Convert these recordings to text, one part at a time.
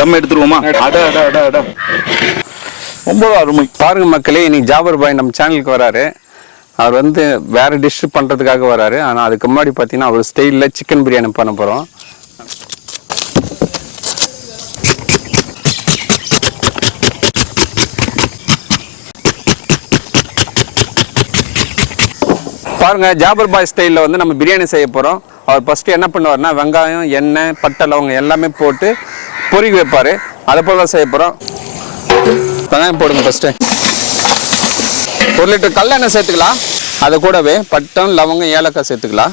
தம் எடுத்துருவோமா? அட அட அட அட ரொம்ப அருமை. பாருங்க மக்களே, இன்னைக்கு ஜாபர் பாய் நம்ம சேனலுக்கு வராரு. அவர் வந்து வேற டிஷ் பண்றதுக்காக வராரு. ஆனா அதுக்கு முன்னாடி பாத்தீங்கன்னா அவர் ஸ்டைல்ல சிக்கன் பிரியாணி பண்ண போறோம். பாருங்க, ஜாபர் பாய் ஸ்டைலில் வந்து நம்ம பிரியாணி செய்ய போகிறோம். அவர் ஃபஸ்ட்டு என்ன பண்ணுவார்னா வெங்காயம், எண்ணெய், பட்டை, லவங்கம் எல்லாமே போட்டு பொறுக்கி வைப்பார். அதை போல் தான் செய்ய போகிறோம். வெங்காயம் போடுங்க ஃபஸ்ட்டு. 1 லிட்டர் கல்லெண்ணெய் சேர்த்துக்கலாம். அதை கூடவே பட்டம், லவங்கம், ஏலக்காய் சேர்த்துக்கலாம்.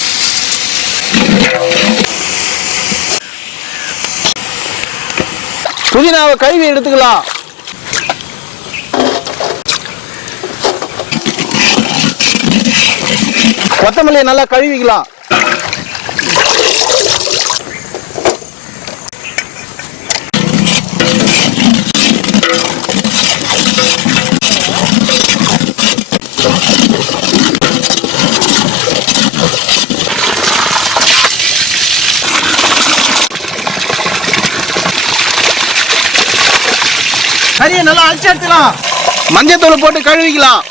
புதினாவை கழுவி எடுத்துக்கலாம். கொத்தமல்லியை நல்லா கழுவிக்கலாம். கறியை நல்லா அரைச்சு எடுத்துக்கலாம். மஞ்சத்தூள் போட்டு கழுவிக்கலாம்.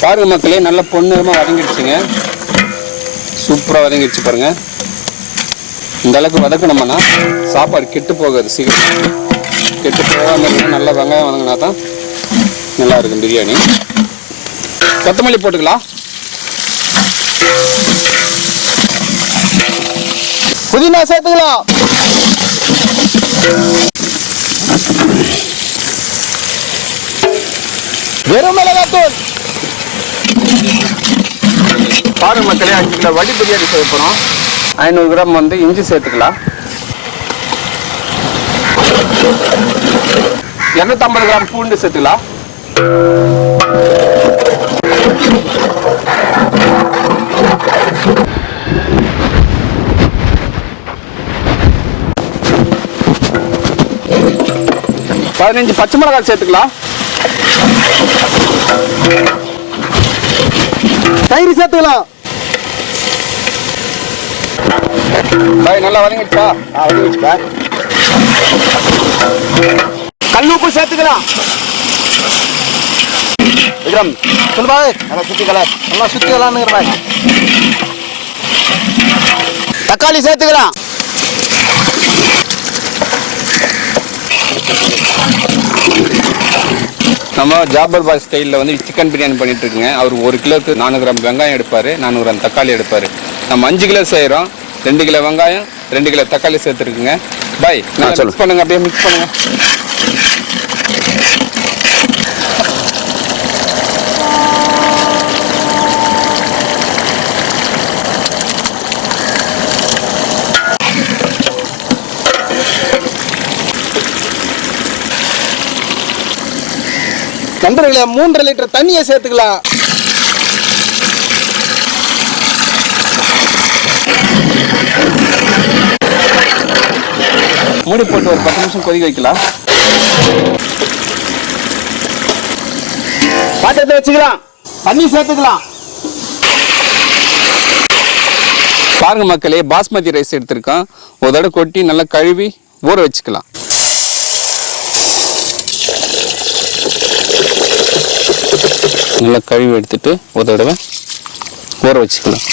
பாருங்க மக்களே, நல்ல பொன்னிறமாக வதங்கிடுச்சுங்க. சூப்பராக வதங்கிடுச்சு பாருங்க. இந்த அளவுக்கு வதக்கணும்னா சாப்பாடு கெட்டு போகாது. சீக்கிரம் கெட்டு போகாமல் இருக்கணும். நல்லா வெங்காயம் வதங்கினா தான் நல்லா இருக்கும் பிரியாணி. கொத்தமல்லி போட்டுக்கலாம். புதினா சேர்த்துக்கலாம். வெறும் மிளகாத்தூள். பாருங்க மக்களே, 5 கிலோ வடி பிரியாணி செய்ய போகிறோம். 500 கிராம் வந்து இஞ்சி சேர்த்துக்கலாம். 250 கிராம் பூண்டு சேர்த்துக்கலாம். பதினஞ்சு பச்சை மிளகாய் சேர்த்துக்கலாம். தயிர் சேர்த்துக்கலாம். பாய் நல்லா வதங்கிடுச்சா? வதங்கிடுச்சுப்பா. கல்லுப்பு சேர்த்துக்கலாம். விக்ரம் சொல்லு பாய். நல்லா சுத்திக்கலாம். நல்லா சுத்திக்கலாம்ங்கிற பாய். தக்காளி சேர்த்துக்கலாம். நம்ம ஜாபர் பாய் ஸ்டைலில் வந்து சிக்கன் பிரியாணி பண்ணிட்டு இருக்குங்க. அவர் 1 கிலோக்கு 400 கிராம் வெங்காயம் எடுப்பார், 400 கிராம் தக்காளி எடுப்பார். நம்ம 5 கிலோ செய்கிறோம். 2 கிலோ வெங்காயம், 2 கிலோ தக்காளி சேர்த்துருக்குங்க. பாய் நல்லா மிக்ஸ் பண்ணுங்க. அப்படியே மிக்ஸ் பண்ணுங்க. நண்பர்களே, 3.5 லிட்டர் தண்ணியை சேர்த்துக்கலாம். மூடி போட்டு ஒரு 10 நிமிஷம் கொதிக்க வைக்கலாம். பாத்திரத்தை வச்சுக்கலாம். தண்ணி சேர்த்துக்கலாம். பாருங்க மக்களே, பாஸ்மதி ரைஸ் எடுத்திருக்கோம். ஒரு தடவை கொட்டி நல்லா கழுவி ஊற வச்சுக்கலாம். நல்லா கழுவி எடுத்துட்டு ஒரு தடவை ஊற வச்சுக்கலாம்.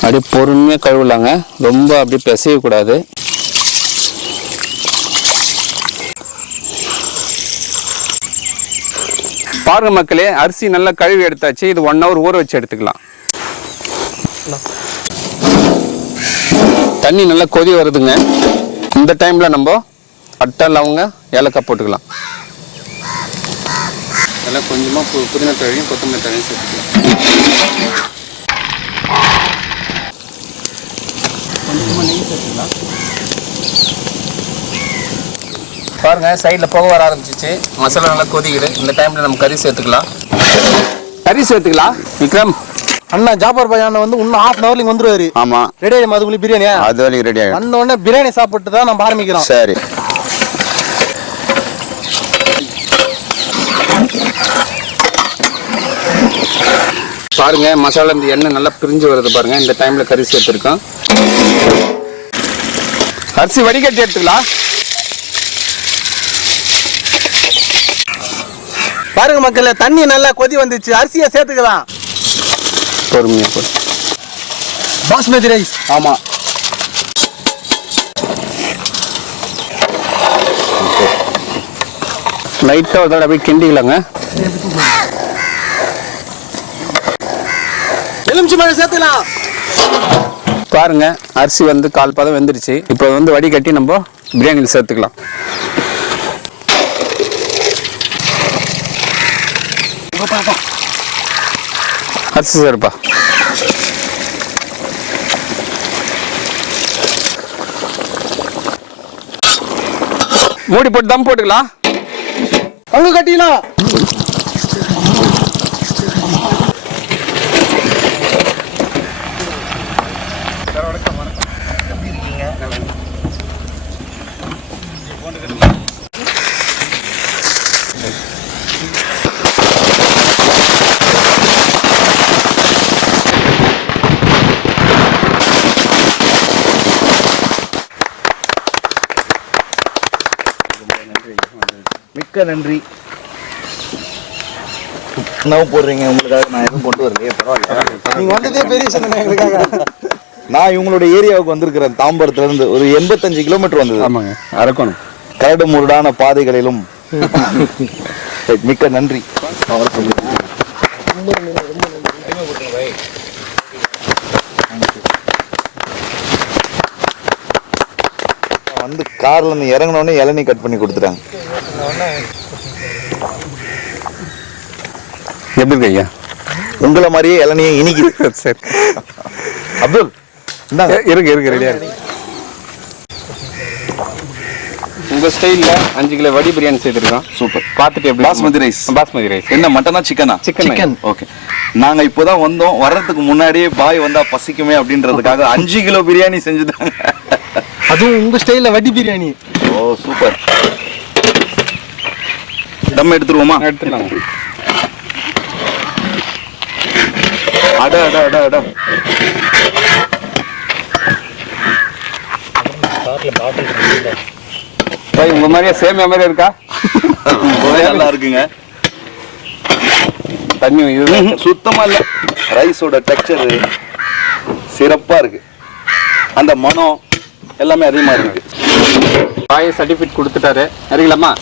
அப்படியே பொறுமையாக கழுவலாங்க. ரொம்ப அப்படியே பிசையக்கூடாது. பாருங்க மக்களே, அரிசி நல்லா கழுவி எடுத்தாச்சு. இது 1 hour ஊற வச்சு எடுத்துக்கலாம். தண்ணி நல்லா கொதி வருதுங்க. இந்த டைமில் நம்ம பட்டை, லவங்கம், ஏலக்காய் போட்டுக்கலாம். அதெல்லாம் கொஞ்சமாக புதினா தழையும் கொத்தமல்லி தழையும் சேர்த்துக்கலாம். கொஞ்சமாக நெய் சேர்த்துக்கலாம். பாருங்க, சைடில் புகை வர ஆரம்பிச்சிச்சு. மசாலா நல்லா கொதிக்குது. இந்த டைமில் நம்ம கறி சேர்த்துக்கலாம். விக்ரம் அண்ணா ஜாபர் பாய் அண்ணா வந்து இன்னும் 1/2 hour வந்துருவாரு. ஆமா, ரெடி ஆயிடும். அதுக்குள்ளே பிரியாணி அது வரைக்கும் ரெடி ஆகிடும். வந்த உடனே பிரியாணி சாப்பிட்டு தான் நம்ம ஆரம்பிக்கிறோம். சரி, பாருங்க மசாலா இந்த எண்ணெய் நல்லா பிரிஞ்சு வருது பாருங்க. இந்த டைம்ல கறி சேர்த்துருக்கோம். அரிசி வடிகட்டி எடுத்துக்கலாம். பாருங்க மக்களே, தண்ணி நல்லா கொதி வந்துச்சு. அரிசியை சேர்த்துக்கலாம். பொறுமையா பாஸ்மதி ரைஸ். ஆமா, லைட்டா ஒரு தடவை அப்படியே கிண்டிக்கலாங்க. எலுமிச்சை பழம் சேர்த்துக்கலாம். பாருங்க அரிசி வந்து 1/4 பதம் வெந்துருச்சு. இப்போ வந்து வடிகட்டி நம்ம பிரியாணியில் சேர்த்துக்கலாம். அரிசி சேர்ப்பா. மூடி போட்டு தம் போட்டுக்கலாம். அங்க கட்டிக்கலாம். மிக்க நன்றி. உணவு போடுறீங்க, உங்களுக்காக நான் எதுவும் கொண்டு வரலையே, பரவாயில்ல. நீங்க வந்ததே பெரிய சொன்ன எங்களுக்காக. நான் இவங்களுடைய ஏரியாவுக்கு வந்திருக்கிறேன். தாம்பரத்துல இருந்து ஒரு 85 கிலோமீட்டர் வந்தது. ஆமாங்க, அரக்கணும். கரடு முரடான பாதைகளிலும் மிக்க நன்றி. வந்து கார்ல இருந்து இறங்கினோடனே இளநீ கட் பண்ணி கொடுத்துட்டாங்க. எப்படி இருக்கு ஐயா? உங்களை மாதிரியே இளநியை இனிக்குது. சரி அப்துல், இருக்கு ரெடியா இருக்கு. உங்க ஸ்டைல்ல 5 கிலோ வடி பிரியாணி செய்திருக்கோம். சூப்பர். பார்த்துட்டு எப்படி? பாஸ்மதி ரைஸ். பாஸ்மதி ரைஸ் என்ன, மட்டனா சிக்கனா? சிக்கன். ஓகே. நாங்க இப்போதான் வந்தோம். வர்றதுக்கு முன்னாடியே பாய் வந்தா பசிக்குமே அப்படின்றதுக்காக 5 கிலோ பிரியாணி செஞ்சுட்டாங்க. அதுவும் உங்க ஸ்டைல்ல வடி பிரியாணி. ஓ சூப்பர். தம் எடுத்துருவோமா? எடுத்துடலாம். அட அட அட அட. பாய் உங்க மாதிரியே சேமியா மாதிரி இருக்கா? நல்லா இருக்குங்க. தண்ணி இது சுத்தமா இல்ல. ரைஸோட டெக்ஸ்சர் சிறப்பா இருக்கு. அந்த மனம் எல்லாமே அதே மாதிரி இருக்கு. பாய் சர்டிஃபிகேட் கொடுத்துட்டாரு. அறியலாமா?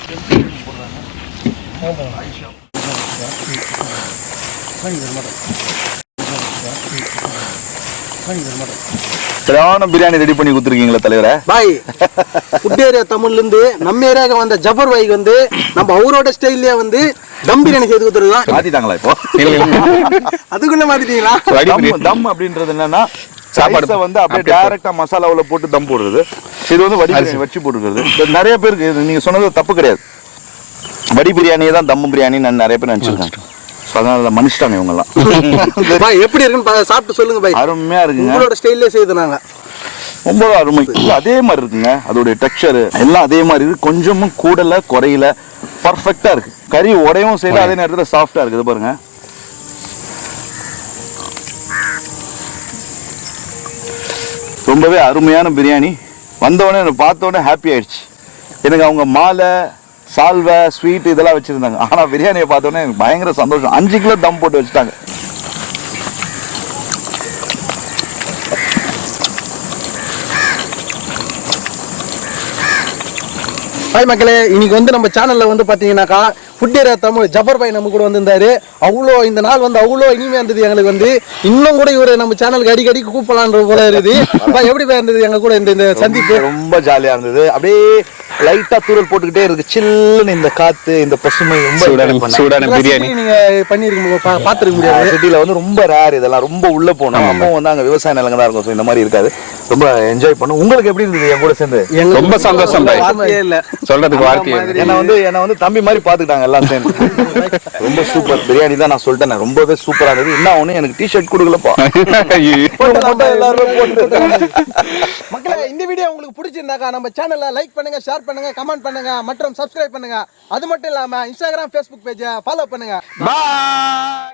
சரியான பிரியாணி ரெடி பண்ணி கொடுத்துருக்கீங்களா தலைவரே? பாய், ஃபுட் ஏரியா தமிழ்ல இருந்து நம்ம ஏரியாவுக்கு வந்த ஜபர் பாய்க்கு வந்து நம்ம அவரோட ஸ்டைல்லயே வந்து தம் பிரியாணி செய்து கொடுத்துருக்கோம். மாத்திட்டாங்களா இப்போ? அதுக்குள்ள மாத்திட்டீங்களா? தம் அப்படின்றது என்னன்னா சாப்பாடு வந்து அப்படியே டைரக்டா மசாலாவுல போட்டு தம் போடுறது. இது வந்து வடி பிரியாணி வச்சு போட்டுக்கிறது. நிறைய பேருக்கு நீங்க சொன்னது தப்பு கிடையாது. வடி பிரியாணியை தான் தம் பிரியாணி நிறைய பேர் நினைச்சிருக்காங்க. அதனால மனுஷிட்டாங்க இவங்க எல்லாம். பாய் எப்படி இருக்குன்னு சாப்பிட்டு சொல்லுங்க பாய். அருமையா இருக்குங்க. உங்களோட ஸ்டைல்லே செய்து நாங்க ரொம்ப அருமை. அதே மாதிரி இருக்குங்க. அதோடைய டெக்ஸ்சர் எல்லாம் அதே மாதிரி இருக்கு. கொஞ்சமும் கூடல குறையில பர்ஃபெக்டா இருக்கு. கறி உடையவும் செய்யல, அதே நேரத்தில் சாஃப்டா இருக்குது பாருங்க. ரொம்பவே அருமையான பிரியாணி. வந்தவொடனே எனக்கு பார்த்தோடனே ஹாப்பி ஆயிடுச்சு. எனக்கு அவங்க மாலை சால்வை ஸ்வீட் இதெல்லாம் வச்சிருந்தாங்க. ஆனா பிரியாணியை பார்த்தோன்னே எனக்கு பயங்கர சந்தோஷம். 5 கிலோ தம் போட்டு வச்சுட்டாங்க. ஹாய் மக்களே, இன்னைக்கு வந்து நம்ம சேனல்ல வந்து பாத்தீங்கன்னாக்கா ஃபுட் ஏரியா தமிழ் ஜபர் பாய் நம்ம கூட வந்திருந்தாரு. அவ்வளோ இந்த நாள் வந்து அவ்வளோ இனிமையா இருந்தது எங்களுக்கு. வந்து இன்னும் கூட இவரை நம்ம சேனலுக்கு அடிக்கடி கூப்பிடலான்ற போல இருக்குது. எப்படி இருந்தது எங்க கூட இந்த சந்திப்பு? ரொம்ப ஜாலியா இருந்தது. அப்படியே லைட்டா தூரல் போட்டுக்கிட்டே இருக்கு. சில்லுன்னு இந்த காத்து, இந்த பசுமை ரொம்ப சூடான பிரியாணி நீங்க பண்ணிருக்கீங்க, பாத்துருக்க முடியாது. சிட்டில வந்து ரொம்ப ரேர் இதெல்லாம். ரொம்ப உள்ள போனோம். நம்ம வந்து அங்க விவசாய நிலங்க தான் இருக்கும். இந்த மாதிரி இருக்காது. ரொம்ப என்ஜாய் பண்ணும். உங்களுக்கு எப்படி இருந்தது என் கூட சேர்ந்து? ரொம்ப சந்தோஷம் பாய். இல்ல சொல்றதுக்கு வார்த்தை. என்ன வந்து தம்பி மாதிரி பாத்துக்கிட்டாங்க எல்லாம் சேர்ந்து. ரொம்ப சூப்பர் பிரியாணி தான். நான் சொல்லிட்டேன் ரொம்பவே சூப்பரா இருந்தது. என்ன ஒண்ணு எனக்கு டி-ஷர்ட் கொடுக்கலப்பா. மக்களே, இந்த வீடியோ உங்களுக்கு பிடிச்சிருந்தாக்கா நம்ம சேனலை லைக் பண்ணுங்க, ஷேர் பண்ணுங்க, கமெண்ட் பண்ணுங்க மற்றும் சப்ஸ்கிரைப் பண்ணுங்க. அது மட்டும் இல்லாம இன்ஸ்டாகிராம், ஃபேஸ்புக் பேஜை ஃபாலோ பண்ணுங்க. பாய்.